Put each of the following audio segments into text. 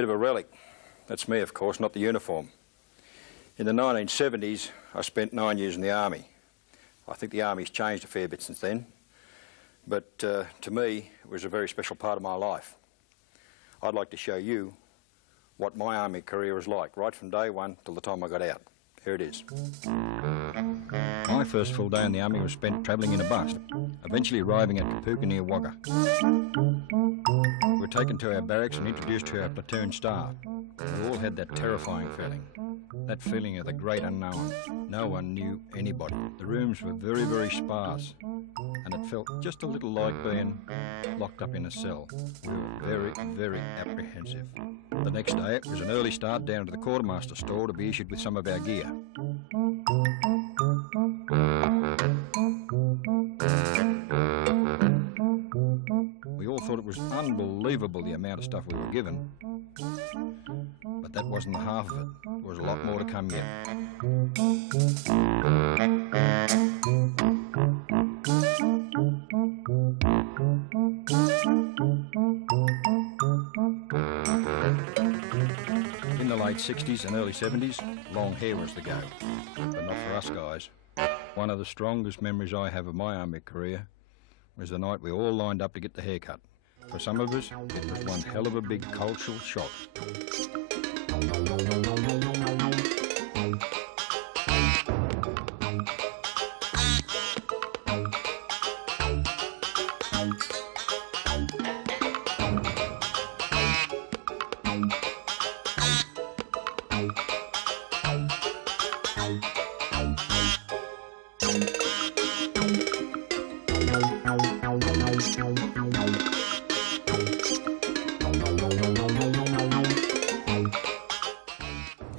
bit of a relic. That's me, of course, not the uniform. In the 1970s, I spent 9 years in the Army. I think the Army's changed a fair bit since then, but to me, it was a very special part of my life. I'd like to show you what my Army career was like, right from day one till the time I got out. Here it is. My first full day in the Army was spent travelling in a bus, eventually arriving at Kapooka near Wagga. We were taken to our barracks and introduced to our platoon staff. We all had that terrifying feeling, that feeling of the great unknown. No one knew anybody. The rooms were very, very sparse, and it felt just a little like being locked up in a cell. We were very, very apprehensive. The next day, it was an early start down to the quartermaster store to be issued with some of our gear. We all thought it was unbelievable the amount of stuff we were given, but that wasn't the half of it. There was a lot more to come yet. In the late 60s and early 70s, long hair was the go, but not for us guys. One of the strongest memories I have of my Army career was the night we all lined up to get the haircut. For some of us, it was one hell of a big cultural shock.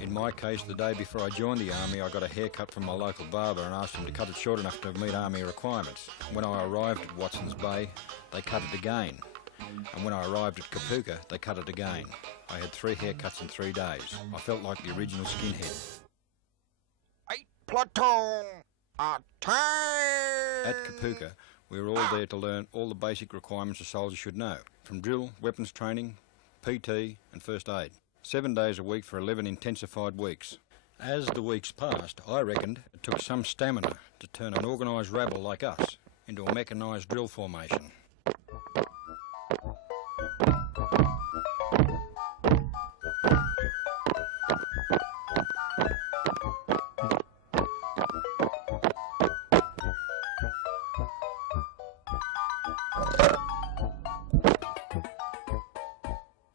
In my case, the day before I joined the Army, I got a haircut from my local barber and asked him to cut it short enough to meet Army requirements. When I arrived at Watson's Bay, they cut it again. And when I arrived at Kapooka, they cut it again. I had 3 haircuts in 3 days. I felt like the original skinhead. 8 platoon, attack! At Kapooka, we were all there to learn all the basic requirements a soldier should know, from drill, weapons training, PT and first aid. 7 days a week for 11 intensified weeks. As the weeks passed, I reckoned it took some stamina to turn an organised rabble like us into a mechanised drill formation.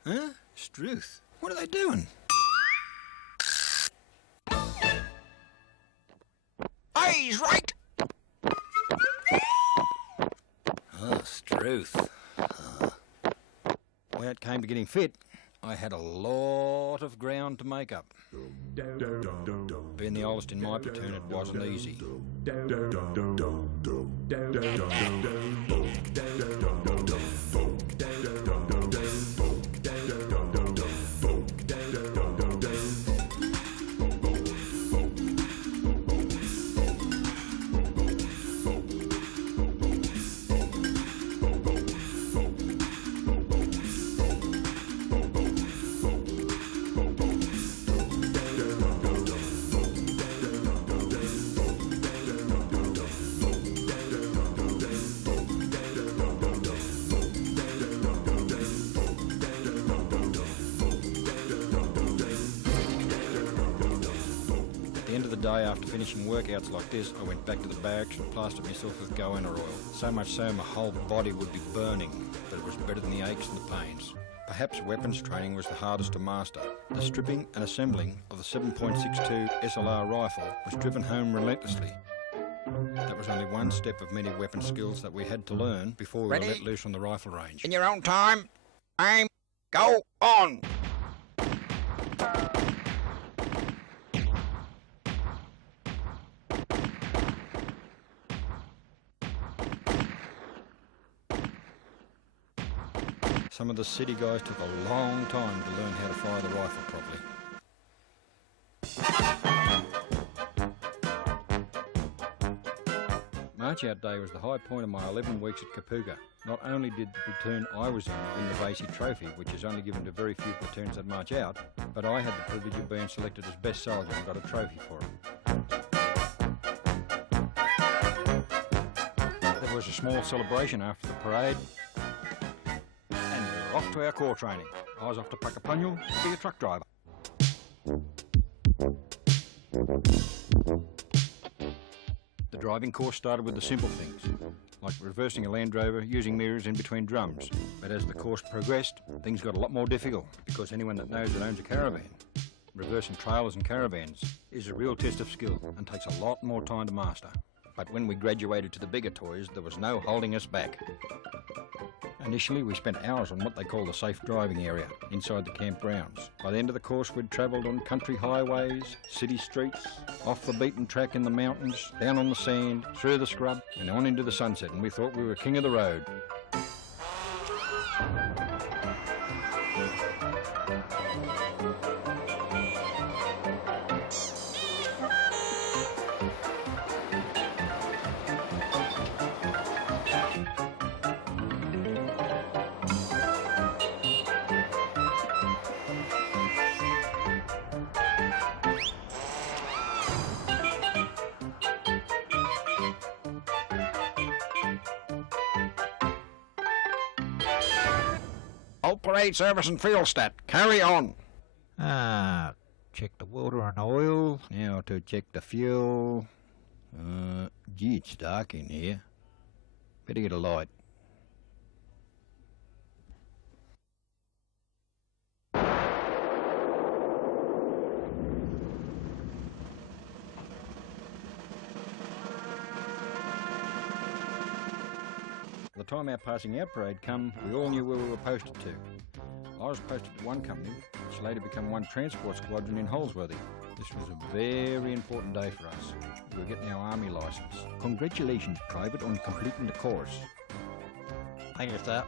Huh? Struth? What are they doing? He's right! Oh, Struth. When it came to getting fit, I had a lot of ground to make up. Being the oldest in my platoon, it wasn't easy. At the end of the day, after finishing workouts like this, I went back to the barracks and plastered myself with goanna oil. So much so my whole body would be burning, but it was better than the aches and the pains. Perhaps weapons training was the hardest to master. The stripping and assembling of the 7.62 SLR rifle was driven home relentlessly. That was only one step of many weapon skills that we had to learn before we were let loose on the rifle range. In your own time, aim, go on! Some of the city guys took a long time to learn how to fire the rifle properly. March-out day was the high point of my 11 weeks at Kapooka. Not only did the platoon I was in win the Vasey Trophy, which is only given to very few platoons that march out, but I had the privilege of being selected as best soldier and got a trophy for it. There was a small celebration after the parade, and we were off to our corps training. I was off to Puckapunyal to be a truck driver. The driving course started with the simple things, like reversing a Land Rover using mirrors in between drums. But as the course progressed, things got a lot more difficult, because anyone that knows that owns a caravan, reversing trailers and caravans is a real test of skill and takes a lot more time to master. But when we graduated to the bigger toys, there was no holding us back. Initially, we spent hours on what they call the safe driving area, inside the camp grounds. By the end of the course, we'd travelled on country highways, city streets, off the beaten track in the mountains, down on the sand, through the scrub, and on into the sunset, and we thought we were king of the road. All parade service and field stat. Carry on. Check the water and oil. Now to check the fuel. Gee, it's dark in here. Better get a light. By the time our passing out parade come, we all knew where we were posted to. I was posted to one company, which later became one transport squadron in Holsworthy. This was a very important day for us. We were getting our army licence. Congratulations, Private, on completing the course. Thank you, sir.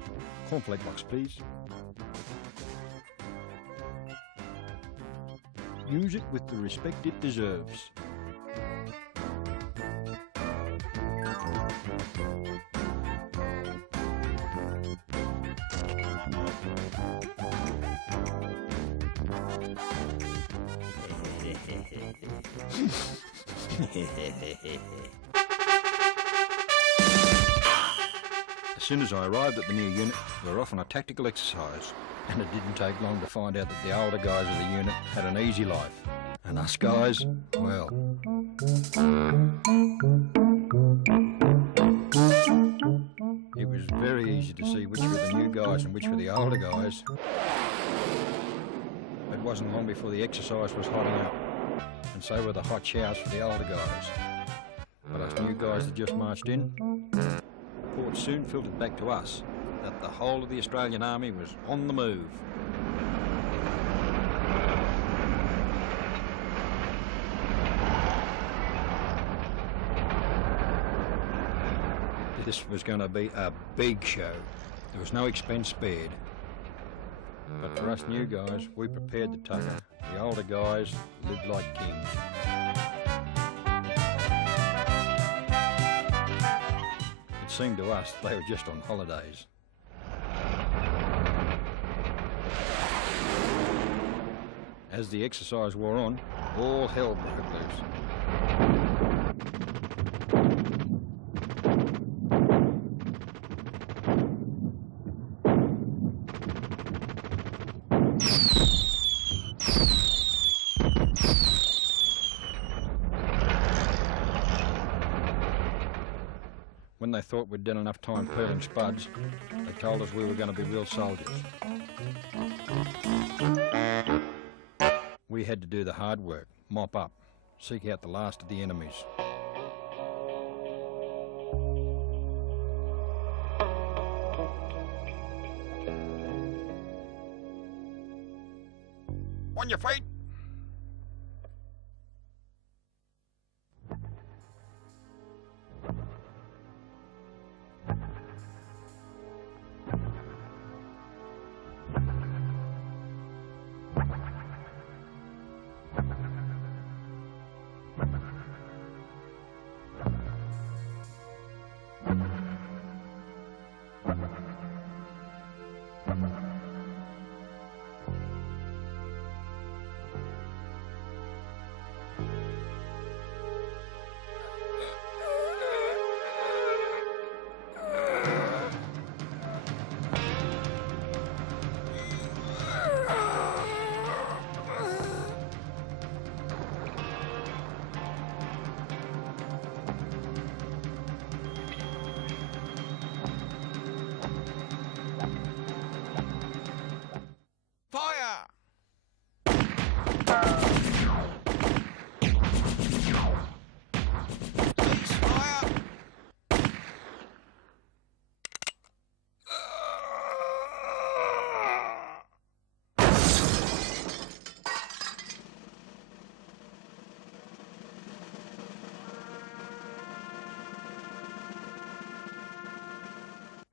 Cornflake box, please. Use it with the respect it deserves. As soon as I arrived at the new unit, we were off on a tactical exercise, and it didn't take long to find out that the older guys of the unit had an easy life. And us guys, well... It was very easy to see which were the new guys and which were the older guys. It wasn't long before the exercise was hotting up, and so were the hot showers for the older guys. But us new guys that just marched in, reports soon filtered back to us that the whole of the Australian Army was on the move. This was going to be a big show. There was no expense spared. But for us new guys, we prepared the tucker. The older guys lived like kings. It seemed to us they were just on holidays. As the exercise wore on, all hell broke loose. When they thought we'd done enough time pearling spuds, they told us we were going to be real soldiers. We had to do the hard work, mop up, seek out the last of the enemies. On your feet.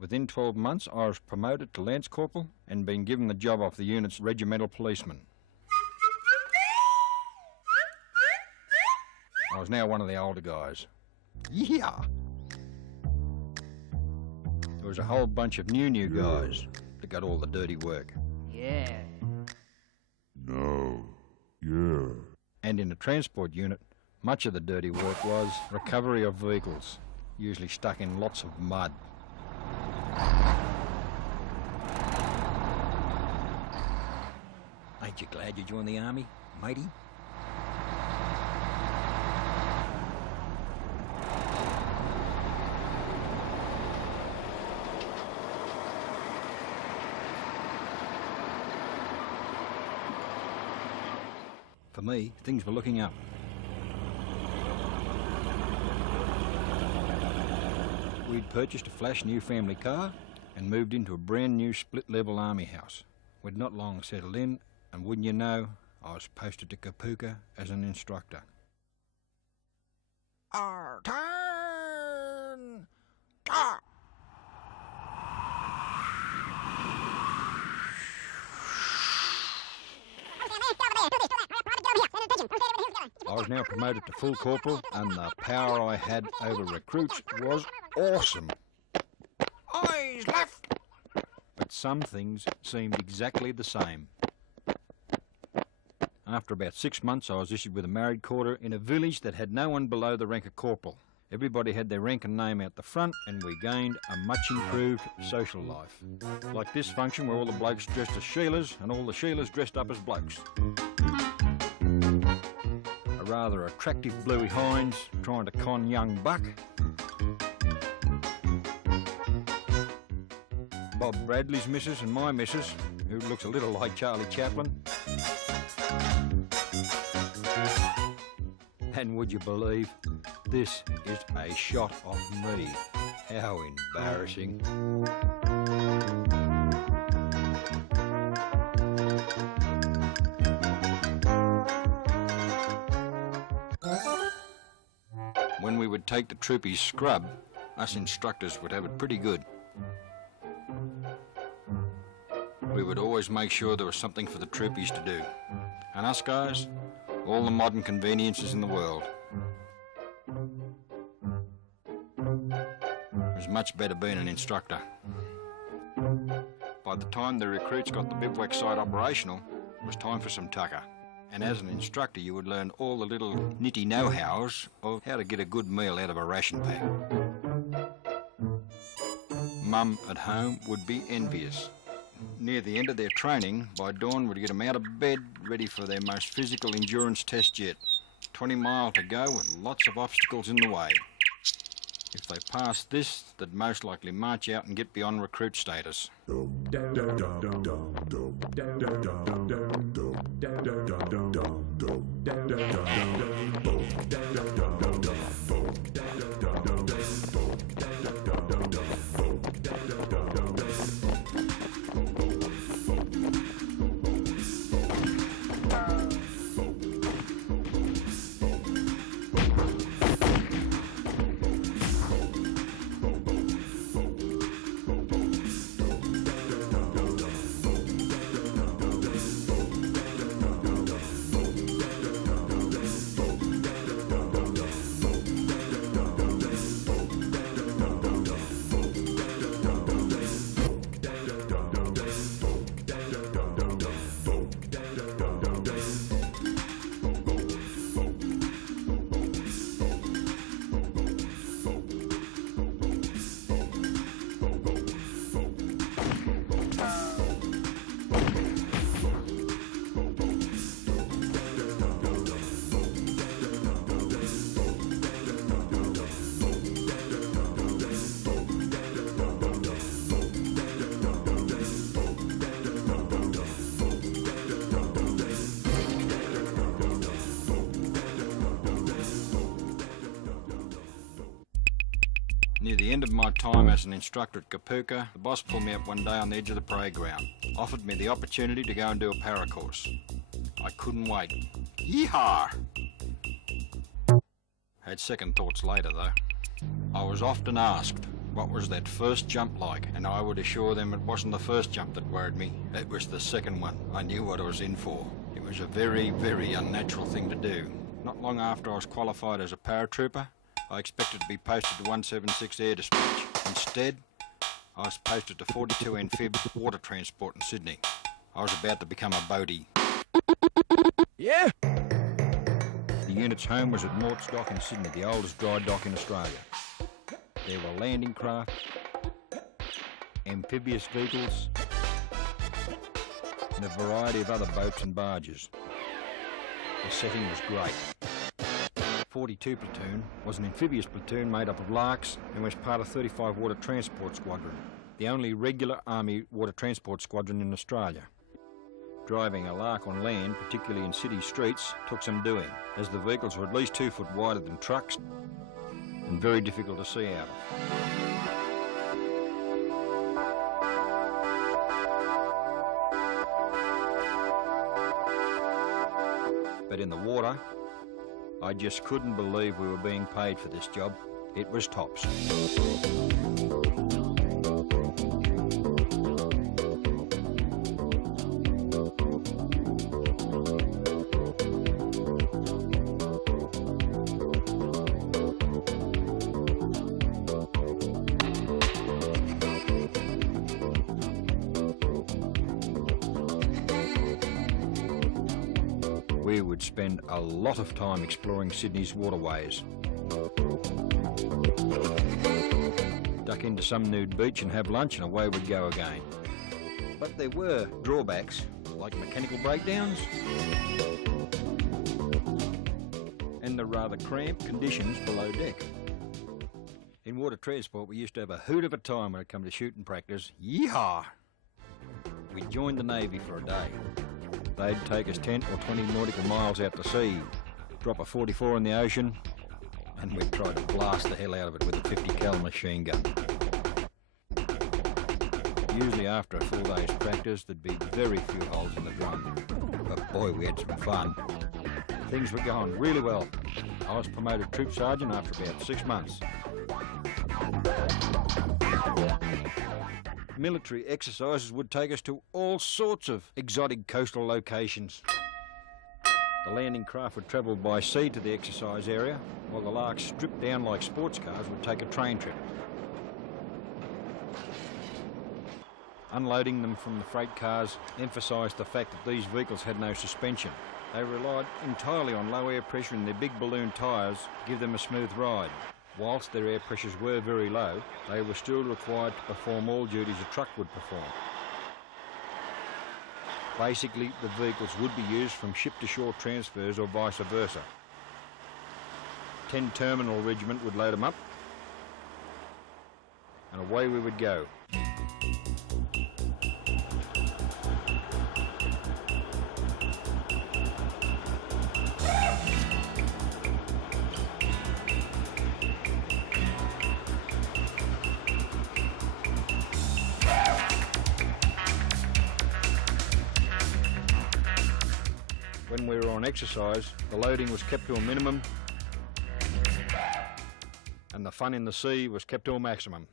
Within 12 months, I was promoted to Lance Corporal and been given the job of the unit's regimental policeman. I was now one of the older guys. Yeah! There was a whole bunch of new guys that got all the dirty work. Yeah. No. Yeah. And in the transport unit, much of the dirty work was recovery of vehicles, usually stuck in lots of mud. Ain't you glad you joined the army, matey? For me, things were looking up. We'd purchased a flash new family car and moved into a brand new split-level army house. We'd not long settled in, and wouldn't you know, I was posted to Kapooka as an instructor. Our turn! Ah! I was now promoted to full corporal, and the power I had over recruits was awesome. Eyes left! But some things seemed exactly the same. After about 6 months, I was issued with a married quarter in a village that had no one below the rank of corporal. Everybody had their rank and name out the front, and we gained a much improved social life. Like this function where all the blokes dressed as Sheilas and all the Sheilas dressed up as blokes. A rather attractive Bluey Hines trying to con young Buck. Bob Bradley's missus and my missus, who looks a little like Charlie Chaplin. And would you believe, this is a shot of me. How embarrassing. When we would take the troopies scrub, us instructors would have it pretty good. We would always make sure there was something for the troopies to do. And us guys, all the modern conveniences in the world. It was much better being an instructor. By the time the recruits got the bivouac site operational, it was time for some tucker. And as an instructor, you would learn all the little nitty know-hows of how to get a good meal out of a ration pack. Mum at home would be envious. Near the end of their training, by dawn would get them out of bed, ready for their most physical endurance test yet. 20 mile to go with lots of obstacles in the way. If they passed this, they'd most likely march out and get beyond recruit status. Near the end of my time as an instructor at Kapooka, the boss pulled me up one day on the edge of the parade ground, offered me the opportunity to go and do a para course. I couldn't wait. Yeehaw! Had second thoughts later though. I was often asked, what was that first jump like, and I would assure them it wasn't the first jump that worried me, it was the second one. I knew what I was in for. It was a very, very unnatural thing to do. Not long after I was qualified as a paratrooper, I expected to be posted to 176 Air Dispatch. Instead, I was posted to 42 Amphib Water Transport in Sydney. I was about to become a boatie. Yeah? The unit's home was at Morts Dock in Sydney, the oldest dry dock in Australia. There were landing craft, amphibious vehicles, and a variety of other boats and barges. The setting was great. 42 Platoon was an amphibious platoon made up of Larks and was part of 35 Water Transport Squadron, the only regular Army water transport squadron in Australia. Driving a Lark on land, particularly in city streets, took some doing, as the vehicles were at least 2 foot wider than trucks and very difficult to see out of. But in the water, I just couldn't believe we were being paid for this job. It was tops. We would spend a lot of time exploring Sydney's waterways. Duck into some nude beach and have lunch and away we'd go again. But there were drawbacks, like mechanical breakdowns and the rather cramped conditions below deck. In water transport, we used to have a hoot of a time when it came to shooting practice. Yeehaw! We joined the Navy for a day. They'd take us 10 or 20 nautical miles out to sea, drop a 44 in the ocean, and we'd try to blast the hell out of it with a 50 cal machine gun. Usually after a full day's practice, there'd be very few holes in the drum. But boy, we had some fun. Things were going really well. I was promoted troop sergeant after about 6 months. Military exercises would take us to all sorts of exotic coastal locations. The landing craft would travel by sea to the exercise area, while the Larks, stripped down like sports cars, would take a train trip. Unloading them from the freight cars emphasised the fact that these vehicles had no suspension. They relied entirely on low air pressure in their big balloon tyres to give them a smooth ride. Whilst their air pressures were very low, they were still required to perform all duties a truck would perform. Basically, the vehicles would be used from ship-to-shore transfers or vice versa. 10 Terminal Regiment would load them up, and away we would go. When we were on exercise, the loading was kept to a minimum and the fun in the sea was kept to a maximum.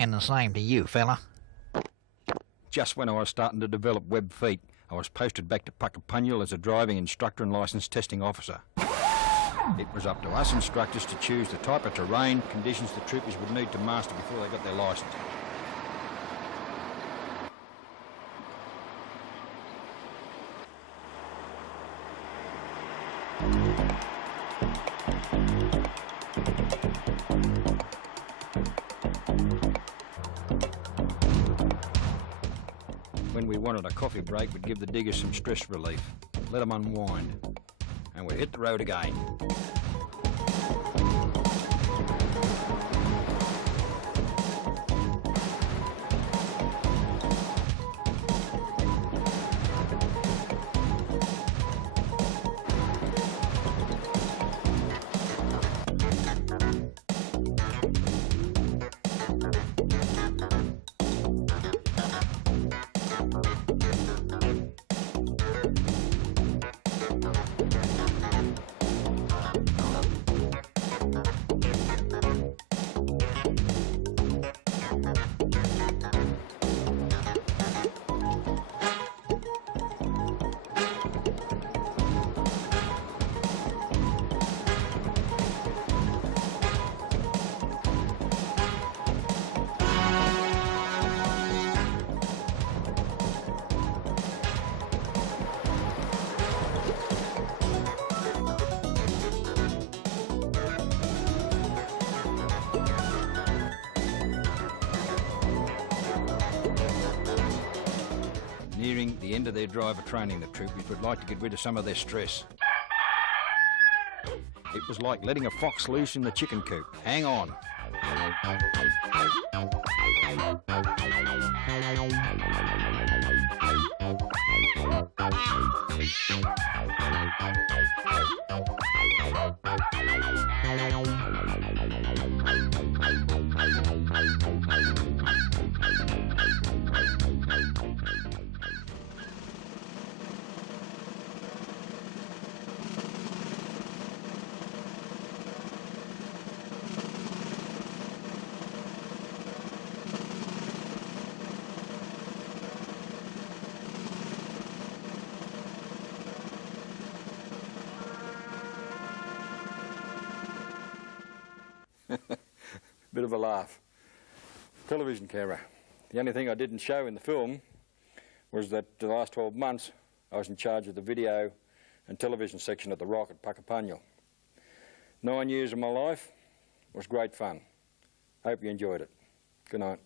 And the same to you, fella. Just when I was starting to develop web feet, I was posted back to Puckapunyal as a driving instructor and licence testing officer. It was up to us instructors to choose the type of terrain conditions the troopers would need to master before they got their licence. When we wanted a coffee break, we'd give the diggers some stress relief, let them unwind, and we'd hit the road again. Nearing the end of their driver training, the troopers would like to get rid of some of their stress. It was like letting a fox loose in the chicken coop. Hang on. Bit of a laugh. Television camera. The only thing I didn't show in the film was that the last 12 months I was in charge of the video and television section at the Rock at Puckapunyal. 9 years of my life was great fun. Hope you enjoyed it. Good night.